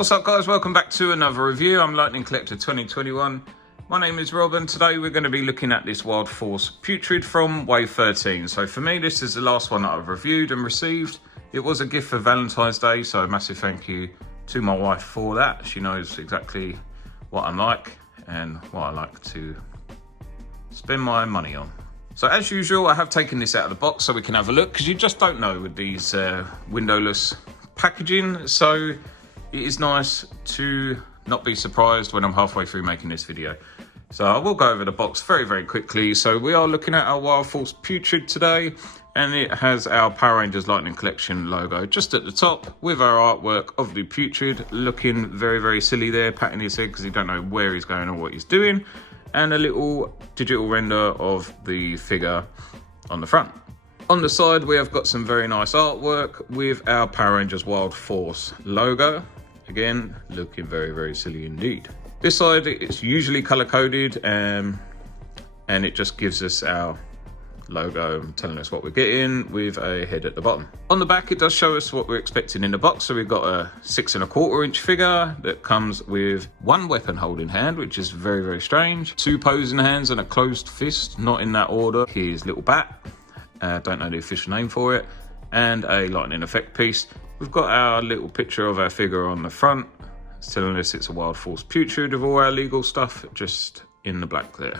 What's up guys, welcome back to another review. I'm Lightning Collector 2021. My name is Rob and today we're going to be looking at this Wild Force Putrid from Wave 13. So for me this is the last one that I've reviewed and received. It was a gift for Valentine's Day, so a massive thank you to my wife for that. She knows exactly what I'm like and what I like to spend my money on. So as usual I have taken this out of the box so we can have a look, because you just don't know with these windowless packaging. So it is nice to not be surprised when I'm halfway through making this video. So I will go over the box very quickly. So we are looking at our Wild Force Putrid today, and it has our Power Rangers Lightning Collection logo just at the top with our artwork of the Putrid looking very silly there, patting his head because he don't know where he's going or what he's doing, and a little digital render of the figure on the front. On the side we have got some very nice artwork with our Power Rangers Wild Force logo. Again, looking very silly indeed. This side, it's usually color coded and it just gives us our logo telling us what we're getting with a head at the bottom. On the back, it does show us what we're expecting in the box. So we've got a 6¼ inch figure that comes with one weapon holding hand, which is very strange. Two posing hands and a closed fist, not in that order. Here's little bat, don't know the official name for it, and a lightning effect piece. We've got our little picture of our figure on the front. It's telling us it's a Wild Force Putrid with all our legal stuff just in the black there.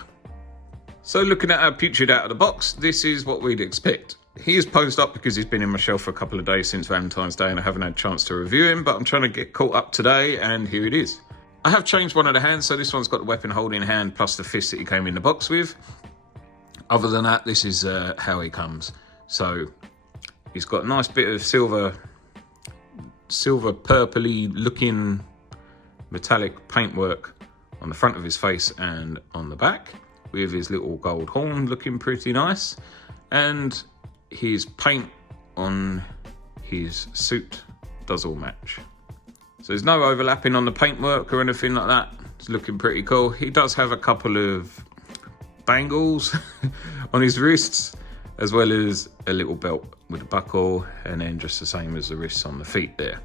So looking at our Putrid out of the box, this is what we'd expect. He is posed up because he's been in my shelf for a couple of days since Valentine's Day and I haven't had a chance to review him, but I'm trying to get caught up today and here it is. I have changed one of the hands, so this one's got the weapon holding hand plus the fist that he came in the box with. Other than that, this is how he comes. So he's got a nice bit of silver purpley looking metallic paintwork on the front of his face and on the back, with his little gold horn looking pretty nice, and his paint on his suit does all match. So there's no overlapping on the paintwork or anything like that. It's looking pretty cool. He does have a couple of bangles on his wrists, as well as a little belt with a buckle, and then just the same as the wrists on the feet there.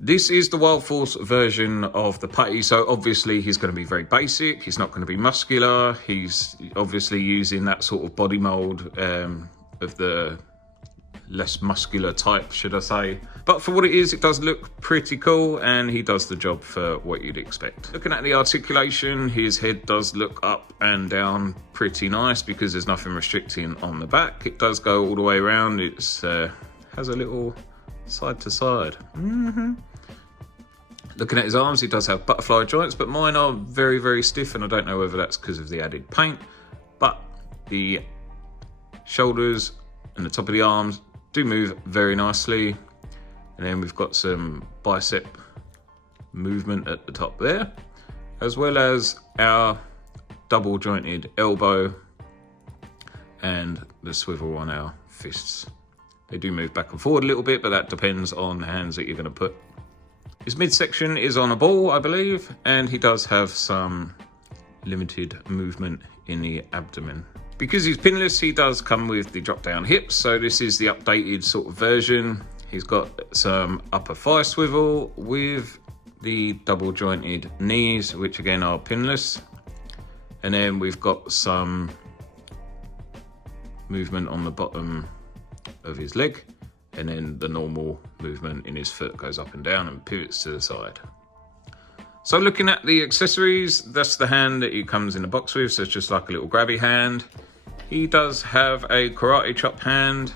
This is the Wild Force version of the putty, so obviously he's going to be very basic. He's not going to be muscular. He's obviously using that sort of body mold of the less muscular type, should I say. But for what it is, it does look pretty cool, and he does the job for what you'd expect. Looking at the articulation, his head does look up and down pretty nice because there's nothing restricting on the back. It does go all the way around. It's has a little side to side. Looking at his arms, he does have butterfly joints, but mine are very stiff, and I don't know whether that's because of the added paint. But the shoulders and the top of the arms do move very nicely, and then we've got some bicep movement at the top there, as well as our double jointed elbow and the swivel on our fists. They do move back and forward a little bit, but that depends on the hands that you're going to put. His midsection is on a ball, I believe, and he does have some limited movement in the abdomen. Because he's pinless, he does come with the drop-down hips, so this is the updated sort of version. He's got some upper thigh swivel with the double jointed knees, which again are pinless. And then we've got some movement on the bottom of his leg, and then the normal movement in his foot goes up and down and pivots to the side. So looking at the accessories, that's the hand that he comes in the box with, so it's just like a little grabby hand. He does have a karate chop hand.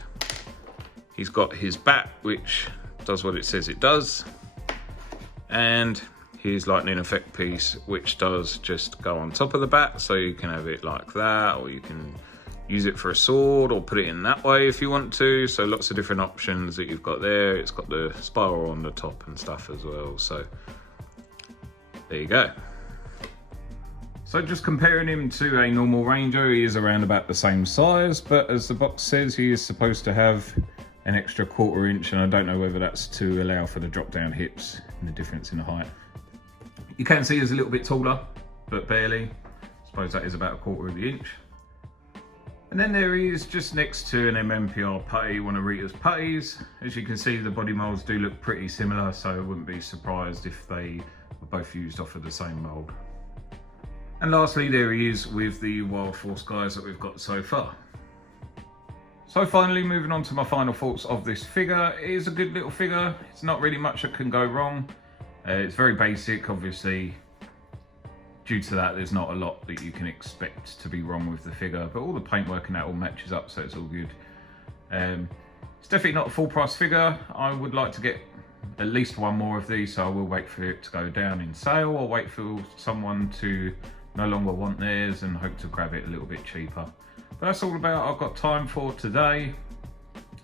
He's got his bat, which does what it says it does, and his lightning effect piece, which does just go on top of the bat, so you can have it like that, or you can use it for a sword or put it in that way if you want to. So lots of different options that you've got there. It's got the spiral on the top and stuff as well, so there you go. So just comparing him to a normal Ranger, he is around about the same size, but as the box says, he is supposed to have an extra 1/4 inch, and I don't know whether that's to allow for the drop down hips and the difference in the height. You can see he's a little bit taller, but barely. I suppose that is about 1/4 of the inch. And then there is just next to an MMPR putty, one of Rita's putties. As you can see, the body moulds do look pretty similar, so I wouldn't be surprised if they were both used off of the same mould. And lastly, there he is with the Wild Force guys that we've got so far. So finally, moving on to my final thoughts of this figure. It is a good little figure. It's not really much that can go wrong. It's very basic, obviously. Due to that, there's not a lot that you can expect to be wrong with the figure, but all the paintwork and that all matches up, so it's all good. It's definitely not a full price figure. I would like to get at least one more of these, so I will wait for it to go down in sale, or wait for someone to no longer want theirs and hope to grab it a little bit cheaper. But that's all about I've got time for today.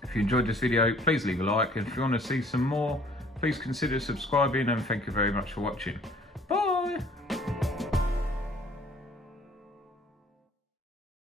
If you enjoyed this video, please leave a like, and if you want to see some more, please consider subscribing, and thank you very much for watching.